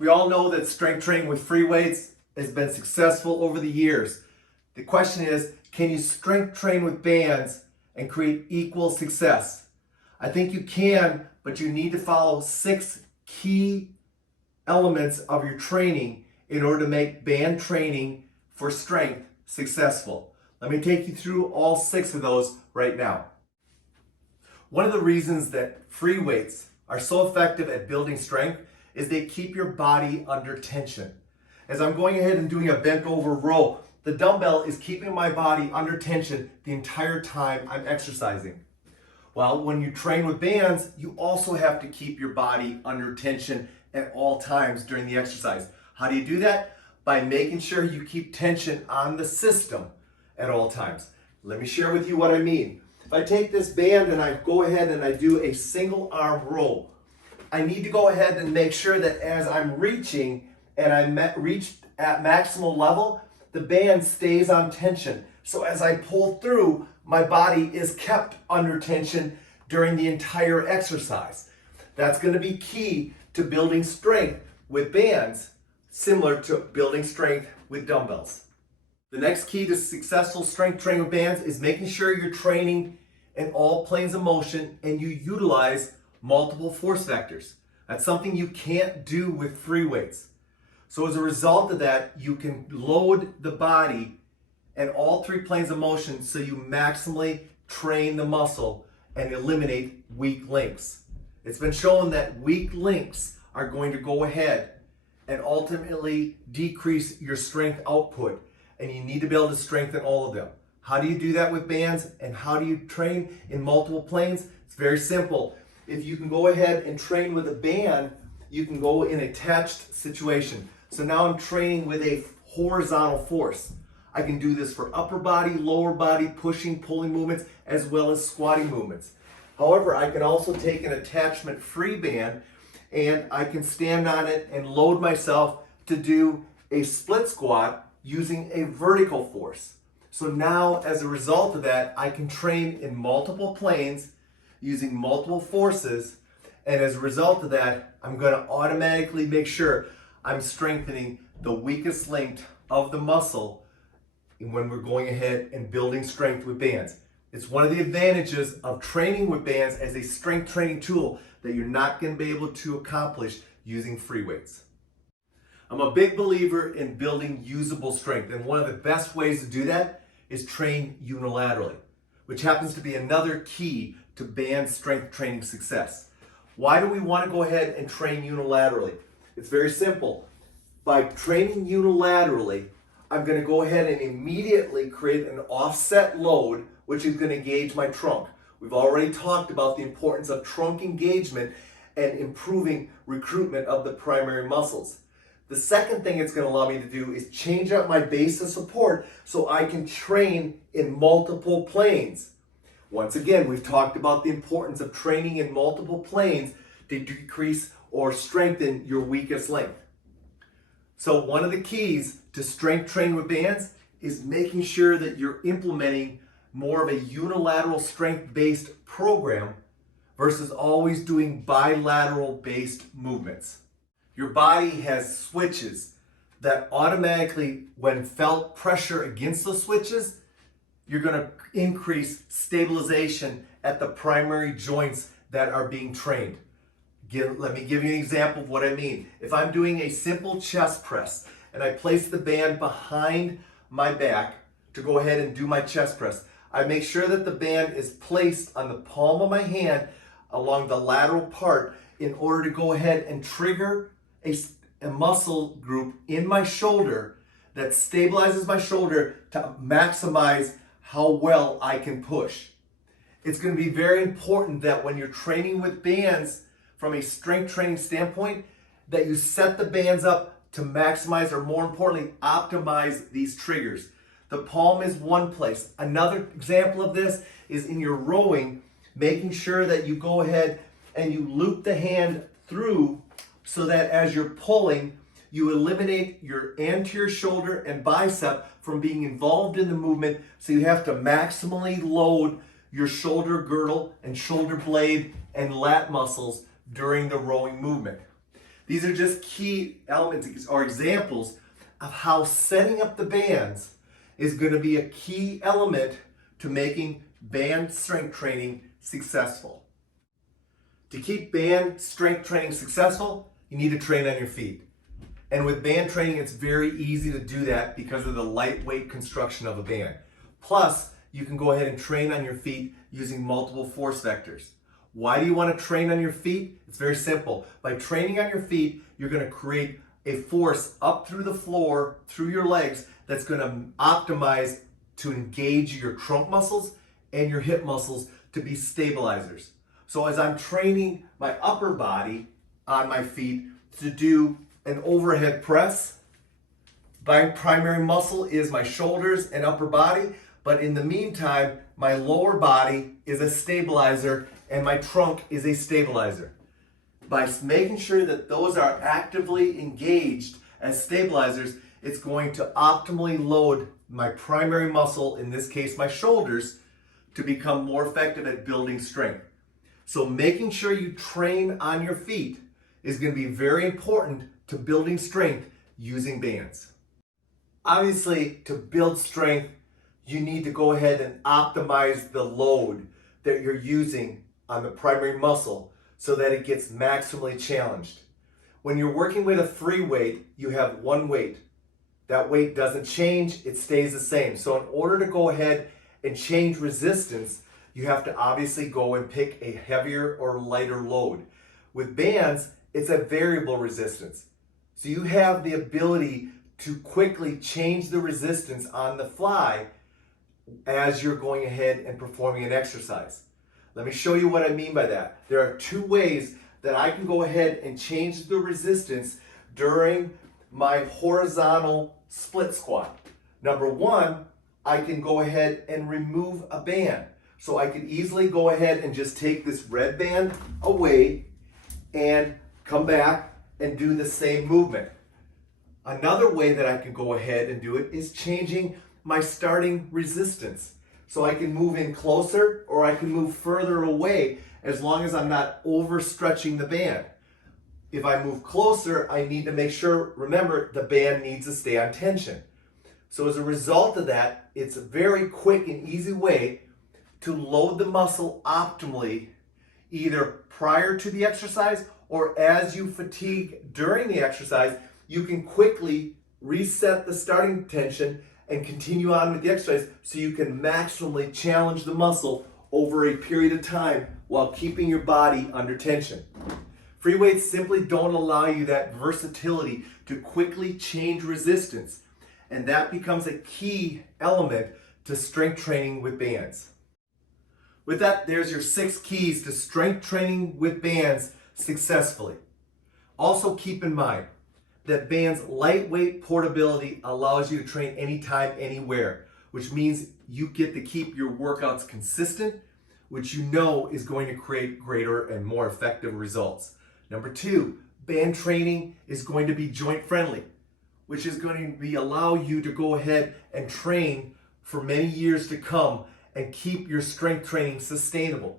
We all know that strength training with free weights has been successful over the years. The question is, can you strength train with bands and create equal success? I think you can, but you need to follow 6 key elements of your training in order to make band training for strength successful. Let me take you through all 6 of those right now. One of the reasons that free weights are so effective at building strength is they keep your body under tension. As I'm going ahead and doing a bent over row, the dumbbell is keeping my body under tension the entire time I'm exercising. Well, when you train with bands, you also have to keep your body under tension at all times during the exercise. How do you do that? By making sure you keep tension on the system at all times. Let me share with you what I mean. If I take this band and I go ahead and I do a single arm row, I need to go ahead and make sure that as I'm reaching and I reach at maximal level, the band stays on tension. So as I pull through, my body is kept under tension during the entire exercise. That's going to be key to building strength with bands, similar to building strength with dumbbells. The next key to successful strength training with bands is making sure you're training in all planes of motion and you utilize multiple force vectors. That's something you can't do with free weights. So as a result of that, you can load the body and all 3 planes of motion so you maximally train the muscle and eliminate weak links. It's been shown that weak links are going to go ahead and ultimately decrease your strength output, and you need to be able to strengthen all of them. How do you do that with bands, and how do you train in multiple planes? It's very simple. If you can go ahead and train with a band, you can go in an attached situation. So now I'm training with a horizontal force. I can do this for upper body, lower body, pushing, pulling movements, as well as squatting movements. However, I can also take an attachment-free band and I can stand on it and load myself to do a split squat using a vertical force. So now, as a result of that, I can train in multiple planes using multiple forces, and as a result of that, I'm going to automatically make sure I'm strengthening the weakest link of the muscle when we're going ahead and building strength with bands. It's one of the advantages of training with bands as a strength training tool that you're not going to be able to accomplish using free weights. I'm a big believer in building usable strength, and one of the best ways to do that is train unilaterally, which happens to be another key to band strength training success. Why do we want to go ahead and train unilaterally? It's very simple. By training unilaterally, I'm going to go ahead and immediately create an offset load, which is going to engage my trunk. We've already talked about the importance of trunk engagement and improving recruitment of the primary muscles. The second thing it's going to allow me to do is change up my base of support so I can train in multiple planes. Once again, we've talked about the importance of training in multiple planes to decrease or strengthen your weakest link. So one of the keys to strength training with bands is making sure that you're implementing more of a unilateral strength-based program versus always doing bilateral-based movements. Your body has switches that automatically, when felt pressure against those switches, you're going to increase stabilization at the primary joints that are being trained. Let me give you an example of what I mean. If I'm doing a simple chest press and I place the band behind my back to go ahead and do my chest press, I make sure that the band is placed on the palm of my hand along the lateral part in order to go ahead and trigger a muscle group in my shoulder that stabilizes my shoulder to maximize how well I can push. It's going to be very important that when you're training with bands from a strength training standpoint, that you set the bands up to maximize, or more importantly, optimize these triggers. The palm is one place. Another example of this is in your rowing, making sure that you go ahead and you loop the hand through so that as you're pulling, you eliminate your anterior shoulder and bicep from being involved in the movement, so you have to maximally load your shoulder girdle and shoulder blade and lat muscles during the rowing movement. These are just key elements or examples of how setting up the bands is going to be a key element to making band strength training successful. To keep band strength training successful, you need to train on your feet. And with band training, it's very easy to do that because of the lightweight construction of a band. Plus, you can go ahead and train on your feet using multiple force vectors. Why do you want to train on your feet? It's very simple. By training on your feet, you're going to create a force up through the floor, through your legs, that's going to optimize to engage your trunk muscles and your hip muscles to be stabilizers. So as I'm training my upper body on my feet to do an overhead press, my primary muscle is my shoulders and upper body, but in the meantime, my lower body is a stabilizer and my trunk is a stabilizer. By making sure that those are actively engaged as stabilizers, it's going to optimally load my primary muscle, in this case my shoulders, to become more effective at building strength. So making sure you train on your feet is going to be very important to building strength using bands. Obviously, to build strength, you need to go ahead and optimize the load that you're using on the primary muscle so that it gets maximally challenged. When you're working with a free weight, you have one weight. That weight doesn't change, it stays the same. So in order to go ahead and change resistance, you have to obviously go and pick a heavier or lighter load. With bands, it's a variable resistance. So you have the ability to quickly change the resistance on the fly as you're going ahead and performing an exercise. Let me show you what I mean by that. There are two ways that I can go ahead and change the resistance during my horizontal split squat. Number one, I can go ahead and remove a band. So I can easily go ahead and just take this red band away and come back and do the same movement. Another way that I can go ahead and do it is changing my starting resistance. So I can move in closer or I can move further away as long as I'm not overstretching the band. If I move closer, I need to make sure, remember, the band needs to stay on tension. So as a result of that, it's a very quick and easy way to load the muscle optimally, either prior to the exercise or as you fatigue during the exercise. You can quickly reset the starting tension and continue on with the exercise so you can maximally challenge the muscle over a period of time while keeping your body under tension. Free weights simply don't allow you that versatility to quickly change resistance, and that becomes a key element to strength training with bands. With that, there's your 6 keys to strength training with bands successfully. Also keep in mind that bands' lightweight portability allows you to train anytime, anywhere, which means you get to keep your workouts consistent, which you know is going to create greater and more effective results. Number 2, band training is going to be joint friendly, which is going to allow you to go ahead and train for many years to come and keep your strength training sustainable.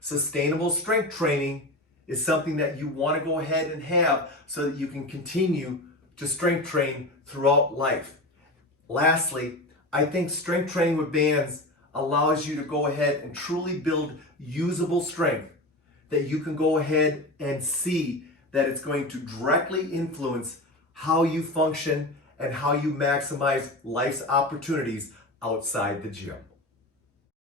Sustainable strength training is something that you want to go ahead and have so that you can continue to strength train throughout life. Lastly, I think strength training with bands allows you to go ahead and truly build usable strength that you can go ahead and see that it's going to directly influence how you function and how you maximize life's opportunities outside the gym.